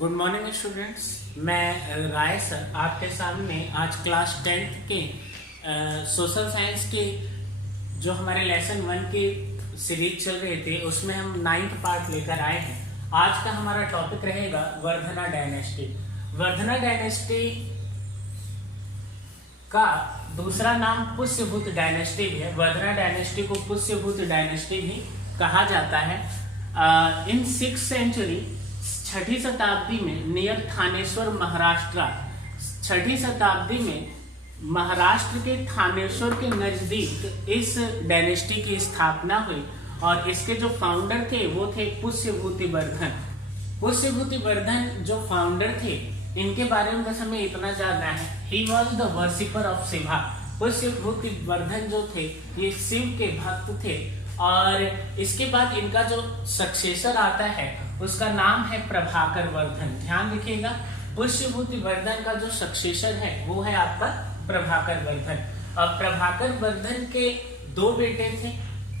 Good morning students. मैं राय sir आपके सामने आज क्लास 10th के सोशल साइंस के जो हमारे लेसन 1 की सीरीज चल रहे थे उसमें हम 9th पार्ट लेकर आए हैं। आज का हमारा टॉपिक रहेगा वर्धना डायनेस्टी। वर्धना डायनेस्टी का दूसरा नाम पुष्यभूत डायनेस्टी भी है। वर्धना डायनेस्टी को पुष्यभूत डायनेस्टी भी कहा जाता है। इन 6th सेंचुरी 6ठी शताब्दी में नियर थानेश्वर महाराष्ट्र, 6ठी शताब्दी में महाराष्ट्र के थानेश्वर के नजदीक इस डायनेस्टी की स्थापना हुई और इसके जो फाउंडर थे वो थे पुष्यभूति वर्धन। पुष्यभूति वर्धन जो फाउंडर थे इनके बारे में बस हमें इतना जानना है, ही was the worshipper of Shiva. Pushyabhuti Vardhan जो थे ये शिव के भक्त थे और इसके बाद इनका जो सक्सेसर आता है उसका नाम है प्रभाकर वर्धन। ध्यान रखिएगा, पुष्यभूति वर्धन का जो सक्सेसर है वो है आपका प्रभाकर वर्धन। और प्रभाकर वर्धन के दो बेटे थे।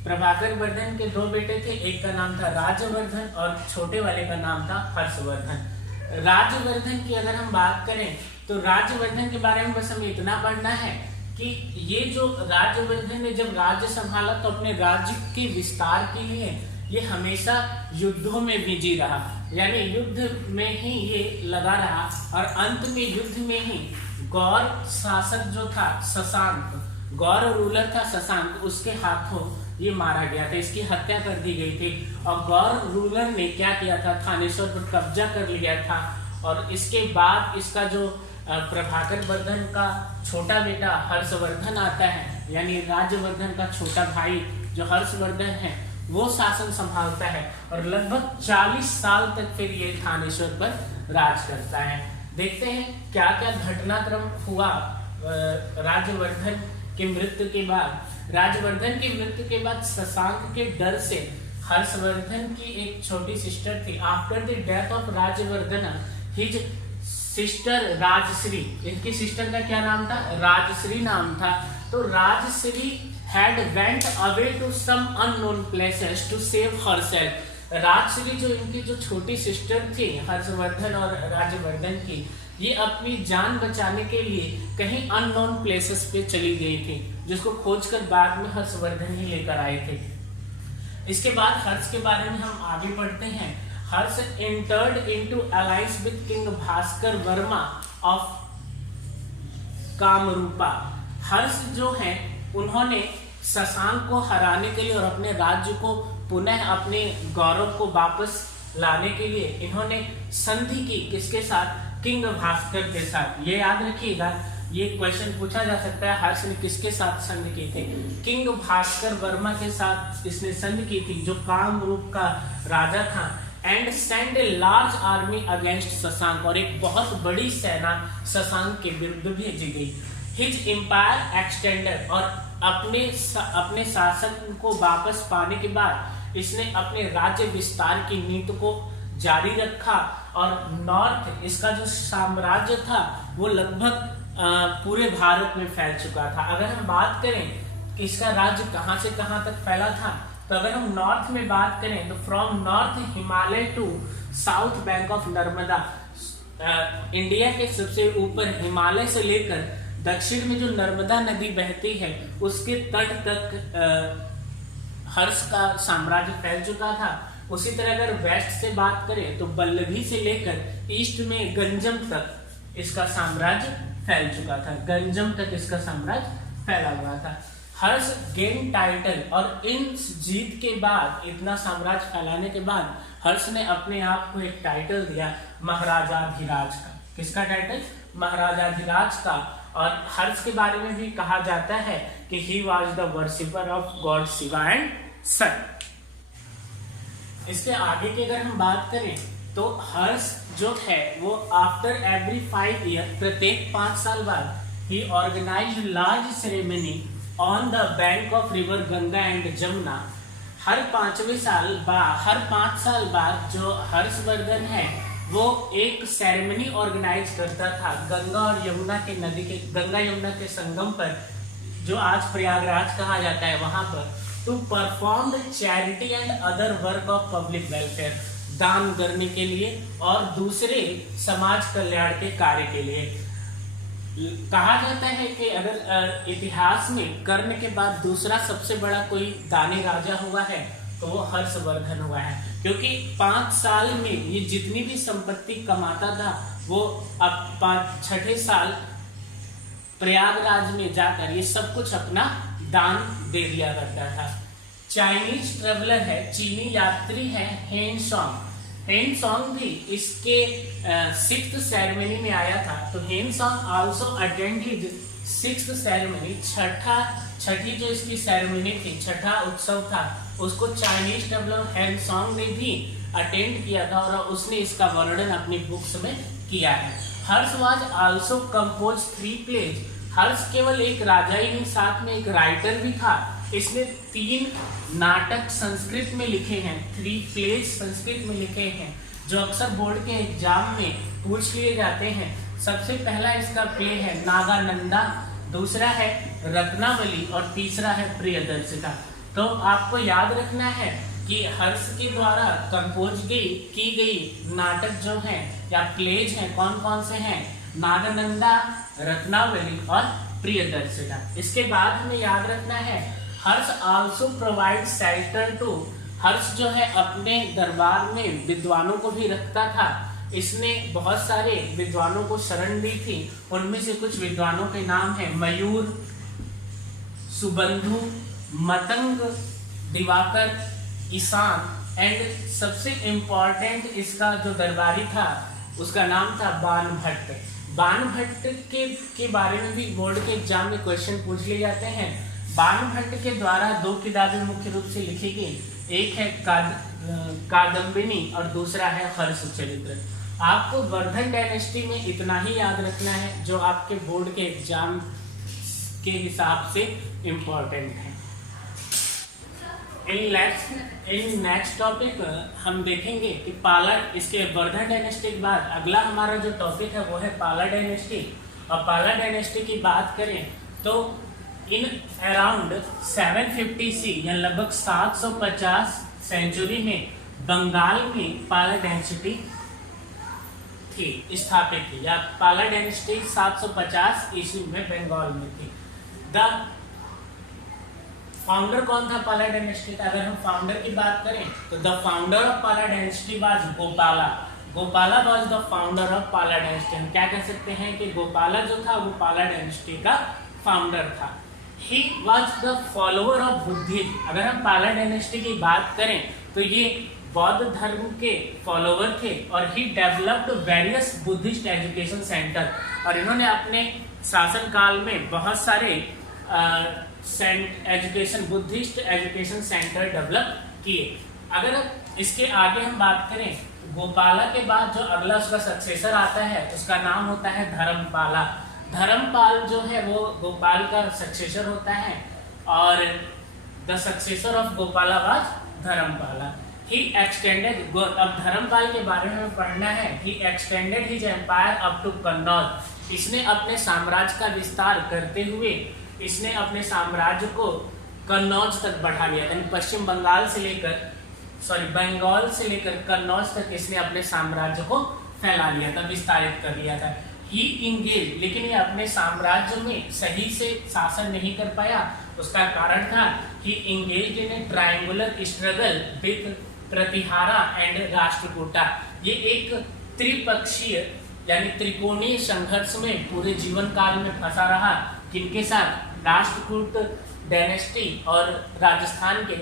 प्रभाकर वर्धन के दो बेटे थे, एक का नाम था राजवर्धन और छोटे वाले का नाम था हर्षवर्धन। राजवर्धन की अगर हम बात करें तो राजवर्धन के बारे में बस हमें इतना पढ़ना है कि ये जो राजवर्धन ने जब राज्य संभाला तो अपने राज्य के विस्तार के लिए ये हमेशा युद्धों में बिजी रहा, यानी युद्ध में ही ये लगा रहा और अंत में युद्ध में ही गौर शासक जो था शशांक, गौर रूलर था शशांक, उसके हाथों ये मारा गया था, इसकी हत्या कर दी गई थी। और गौर रूलर ने क्या किया था, थानेश्वर पर कब्जा कर लिया था और इसके बाद इसका जो प्रभाकर वर्धन का छोटा बेटा हर्षवर्धन आता है, यानी राजवर्धन का छोटा भाई जो हर्षवर्धन है वो शासन संभालता है और लगभग 40 साल तक फिर ये थानेश्वर पर राज करता है। देखते हैं क्या क्या घटनाक्रम हुआ राजवर्धन की मृत्यु के बाद। राजवर्धन की मृत्यु के बाद शशांक के डर से हर्षवर्धन की एक छोटी सिस्टर थी। After the death of Rajvardhan his sister Rajshri, इनकी सिस्टर का क्या नाम था, राजश्री नाम था। तो Rajshree had went away to some unknown places to save herself। Rajshree जो इनकी जो छोटी सिस्टर थी हर्षवर्धन और राजवर्धन की, ये अपनी जान बचाने के लिए कहीं अननोन प्लेसेस पे चली गई थी, जिसको खोजकर बाद में हर्षवर्धन ही लेकर आए थे। इसके बाद हर्ष के बारे में हम आगे पढ़ते हैं। हर्ष entered into alliance with King Bhaskar Verma of Kamrupa. हर्ष जो है उन्होंने शशांक को हराने के लिए और अपने राज्य को पुनः अपने गौरव को वापस लाने के लिए इन्होंने संधि की, किसके साथ, किंग भास्कर के साथ। ये याद रखिएगा, ये क्वेश्चन पूछा जा सकता है, हर्ष ने किसके साथ संधि की थी, किंग भास्कर वर्मा के साथ इसने संधि की थी जो कामरूप का राजा था। And send a large army against Shashank, और एक बहुत बड़ी सेना शशांक के विरुद्ध भेजी गई। हिज एम्पायर एक्सटेंडेड, और अपने शासन को वापस पाने के बाद इसने अपने राज्य विस्तार की नीति को जारी रखा और नॉर्थ, इसका जो साम्राज्य था वो लगभग पूरे भारत में फैल चुका था। अगर हम बात करें कि इसका राज्य कहां से कहां तक फैला था, तो अगर हम नॉर्थ में बात करें तो from north Himalaya to south bank of Narmada, India के सबसे ऊपर हिमालय से लेकर दक्षिण में जो नर्मदा नदी बहती है उसके तट तक हर्ष का साम्राज्य फैल चुका था। उसी तरह अगर वेस्ट से बात करें तो बल्लभी से लेकर ईस्ट में गंजम तक इसका साम्राज्य फैल चुका था, गंजम तक इसका साम्राज्य फैला हुआ था। हर्ष गेन टाइटल, और इन जीत के बाद, इतना साम्राज्य फैलाने के बाद हर्ष ने अपने आप को एक टाइटल दिया महाराजाधिराज का। किसका टाइटल, महाराजाधिराज का। और हर्ष के बारे में भी कहा जाता है कि he was the worshipper of god Shiva and sun. इसके आगे की अगर हम बात करें तो हर्ष जो है वो आफ्टर एवरी 5 ईयर, प्रत्येक 5 साल बाद, he organized large ceremony on the bank of river Ganga and Jamuna. हर 5 साल बाद जो हर्षवर्धन है वो एक सेरेमनी ऑर्गेनाइज करता था गंगा और यमुना के नदी के, गंगा यमुना के संगम पर, जो आज प्रयागराज कहा जाता है, वहां पर, to perform the charity and other work of public welfare. दान करने के लिए और दूसरे समाज कल्याण के कार्य के लिए। कहा जाता है कि अगर इतिहास में कर्ण के बाद दूसरा सबसे बड़ा कोई दानी राजा हुआ है तो वो हर्षवर्धन हुआ है, क्योंकि 5 साल में ये जितनी भी संपत्ति कमाता था वो अब 6ठे साल प्रयागराज में जाकर ये सब कुछ अपना दान दे दिया करता था। चाइनीज ट्रेवलर है, चीनी यात्री है हेन सॉन्ग। हेन सॉन्ग भी इसके 6th सेरेमनी में आया था। तो हेन song also attend his 6th ceremony. छठी जो इसकी सेरेमनी थी, छठा उत्सव था, उसको चाइनीज ट्रेवलर हेन सॉन्ग ने भी अटेंड किया था और उसने इसका वर्णन अपनी बुक्स में किया है। हर्ष वाज आल्सो कंपोज 3 प्लेज। हर्ष केवल एक राजा ही नहीं, साथ में एक राइटर भी था। इसने 3 नाटक संस्कृत में लिखे हैं, 3 प्लेज संस्कृत में लिखे हैं, जो अक्सर बोर्ड के एग्जाम में पूछ लिए जाते हैं। सबसे पहला इसका प्ले है नागानंदा, दूसरा है रत्नावली और तीसरा है प्रियदर्शिका। तो आपको याद रखना है कि हर्ष के द्वारा कंपोज की गई नाटक जो हैं या प्लेज हैं कौन कौन से हैं, नागानंदा, रत्नावली और प्रियदर्शिका। इसके बाद हमें याद रखना है हर्ष आल्सो प्रोवाइड शेल्टर टू। हर्ष जो है अपने दरबार में विद्वानों को भी रखता था। इसने बहुत सारे विद्वानों को शरण दी थी। उनमें से कुछ विद्वानों के नाम है मयूर, सुबंधु, मतंग, दिवाकर, ईशान एंड सबसे इम्पोर्टेंट इसका जो दरबारी था उसका नाम था बाणभट्ट। बाणभट्ट के बारे में भी बोर्ड के एग्जाम में क्वेश्चन पूछ लिए जाते हैं। बाणभट्ट के द्वारा 2 किताबें मुख्य रूप से लिखी गई, एक है कादम्बिनी और दूसरा है हर्षचरित्र। आपको वर्धन डायनेस्टी में इतना ही याद रखना है जो आपके बोर्ड के एग्जाम के हिसाब से इम्पोर्टेंट है। इन नेक्स्ट टॉपिक हम देखेंगे कि पाला, इसके वर्धन डायनेस्टी के बाद अगला हमारा जो टॉपिक है वो है पाला डायनेस्टी। और पाला डायनेस्टी की बात करें तो इन अराउंड 750 सी या लगभग 750 सेंचुरी में बंगाल में पाला डायनेस्टी थी स्थापित की, या पाला डायनेस्टी 750 ईस्वी में बंगाल में थी। द फाउंडर कौन था पाला डायनेस्टी का? अगर हम फाउंडर की बात करें तो द फाउंडर ऑफ पाला dynasty was Gopala. Gopala was the founder of पाला डायनेस्टी। हम क्या कह सकते हैं कि गोपाला जो था वो पाला डायनेस्टी का फाउंडर था। He was the follower of Buddhism. अगर हम पाला डायनेस्टी की बात करें तो ये बौद्ध धर्म के फॉलोअर थे और he developed various Buddhist education centre. और इन्होंने अपने शासन काल में बहुत सारे education Buddhist education centre develop किए। अगर इसके आगे हम बात करें, गोपाला के बाद जो अगला उसका सक्सेसर आता है उसका नाम होता है धर्मपाला। धर्मपाल जो है वो गोपाल का सक्सेसर होता है और the successor of Gopala was Dharmapala. He extended, अब धर्मपाल के बारे में पढ़ना है। He extended his empire up to Kannauj. इसने अपने साम्राज्य का विस्तार करते हुए इसने अपने साम्राज्य को कन्नौज तक बढ़ा लिया, यानी पश्चिम बंगाल से लेकर बंगाल से लेकर कन्नौज तक इसने अपने साम्राज्य को फैला लिया था, विस्तारित कर लिया था। ही इंगेज, लेकिन ये अपने साम्राज्य में सही से शासन नहीं कर पाया। उसका कारण था he engage in a triangular struggle with Pratihara and Rashtrakuta. ये एक त्रिपक्षीय यानी त्रिकोणीय संघर्ष में पूरे जीवन काल में फंसा रहा। किनके साथ? राष्ट्रकूट डायनेस्टी और राजस्थान के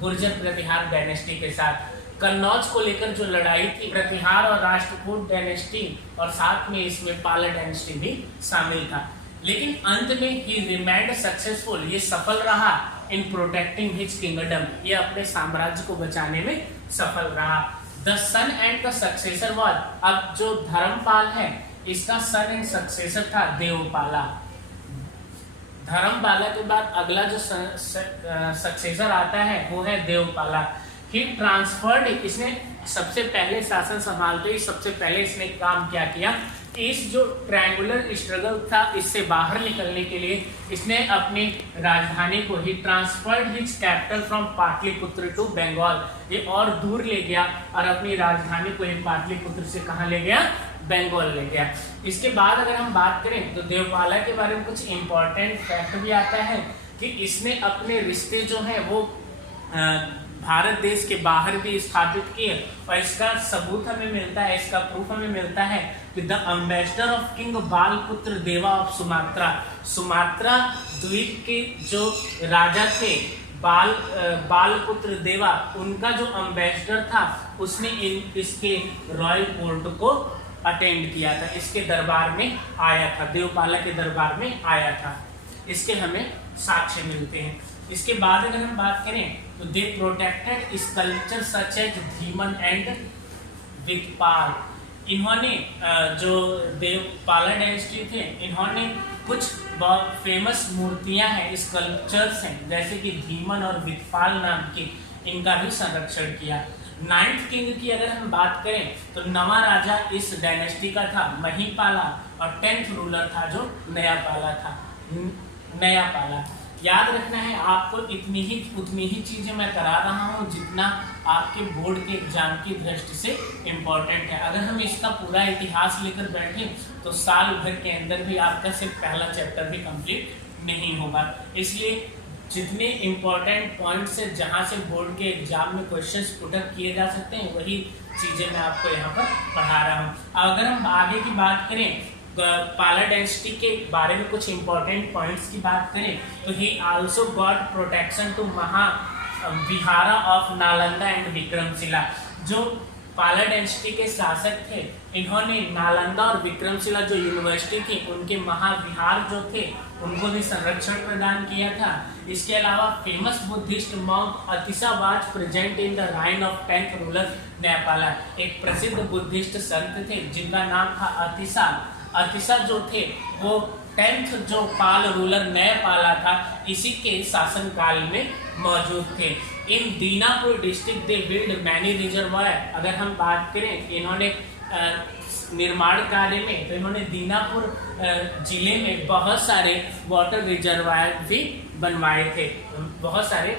गुर्जर प्रतिहार डायनेस्टी के साथ। कन्नौज को लेकर जो लड़ाई थी, प्रतिहार और राष्ट्रकूट डायनेस्टी और साथ में इसमें पाला डायनेस्टी भी शामिल था। लेकिन अंत में ही रिमेंड सक्सेसफुल, ये सफल रहा इन प्रोटेक्टिंग हिज किंगडम, ये अपने साम्राज्य को बचाने में सफल रहा। The son and the successor was, अब जो धर्मपाल है इसका सन एंड सक्सेसर था देवपाला। धर्मपाला के बाद अगला जो सक्सेसर आता है वो है देवपाला। ही ट्रांसफर्ड, इसने सबसे पहले शासन संभालते ही सबसे पहले इसने काम क्या किया इस जो ट्रायंगुलर स्ट्रगल था इससे बाहर निकलने के लिए इसने अपनी राजधानी को he transferred his capital from Pataliputra to Bengal, ये और दूर ले गया और अपनी राजधानी को ही पाटलिपुत्र से कहाँ ले गया, बंगाल ले गया। इसके बाद अगर हम बात करें तो देवपाला के बारे में कुछ इंपॉर्टेंट फैक्ट भी आता है कि इसने अपने रिश्ते जो है वो भारत देश के बाहर भी स्थापित किए और इसका सबूत हमें मिलता है, इसका प्रूफ हमें मिलता है कि द एम्बेसडर ऑफ किंग बालपुत्र देवा ऑफ सुमात्रा, सुमात्रा द्वीप के जो राजा थे बालपुत्र देवा, उनका जो एम्बेसडर था उसने इसके रॉयल कोर्ट को अटेंड किया था, इसके दरबार में आया था, देवपाला के दरबार में आया था। इसके हमें साक्ष्य मिलते हैं। इसके बाद अगर हम बात करें तो they protected sculpture such as Dhiman and Vikpala, इन्होंने जो देवपाला डायनेस्टी थे इन्होंने कुछ बहुत फेमस मूर्तियां हैं, स्कल्पचर्स हैं, जैसे कि धीमन और विकपाल नाम की, इनका भी संरक्षण किया। 9th किंग की अगर हम बात करें तो नवा राजा इस डायनेस्टी का था महिपाला और 10th रूलर था जो नयापाला था, नयापाला। याद रखना है आपको उतनी ही चीजें मैं करा रहा हूँ जितना आपके बोर्ड के एग्जाम की दृष्टि से इम्पोर्टेंट है। अगर हम इसका पूरा इतिहास लेकर बैठे तो साल भर के अंदर भी आपका सिर्फ पहला चैप्टर भी कंप्लीट नहीं होगा। इसलिए जितने इम्पोर्टेंट पॉइंट्स है जहाँ से बोर्ड के एग्जाम में क्वेश्चंस पुटअप किए जा सकते हैं वही चीजें मैं आपको यहाँ पर पढ़ा रहा हूँ। अगर हम आगे की बात करें पाला डायनेस्टी के बारे में कुछ इंपॉर्टेंट पॉइंट्स की बात करें तो he also got protection to Mahavihara of Nalanda and Vikramshila. जो पाला डायनेस्टी के शासक थे इन्होंने नालंदा और विक्रमशिला जो यूनिवर्सिटी थी उनके महाविहार जो थे उनको भी संरक्षण प्रदान किया था। इसके अलावा famous Buddhist monk Atisha was present in the reign of 10th ruler Nayapala, एक प्रसिद्ध बुद्धिस्ट संत थे जिनका नाम था अतिसा। अतिसा जो थे वो 10th जो पाल रूलर नयापाला था इसी के शासन काल में मौजूद थे। In Dinapur district they build many reservoir, अगर हम बात करें इन्होंने निर्माण कार्य में तो इन्होंने दीनापुर जिले में बहुत सारे वाटर रिजर्वायर भी बनवाए थे, बहुत सारे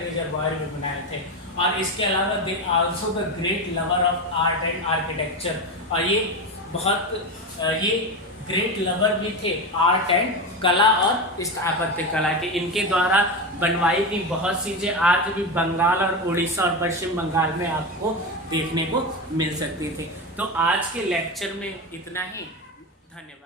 रिजर्वायर भी बनाए थे। और इसके अलावा they also the great lover of art and architecture, और ये ग्रेट लवर भी थे आर्ट एंड कला और स्थापत्य कला के। इनके द्वारा बनवाई गई बहुत चीजें आज भी बंगाल और उड़ीसा और पश्चिम बंगाल में आपको देखने को मिल सकती थी। तो आज के लेक्चर में इतना ही, धन्यवाद।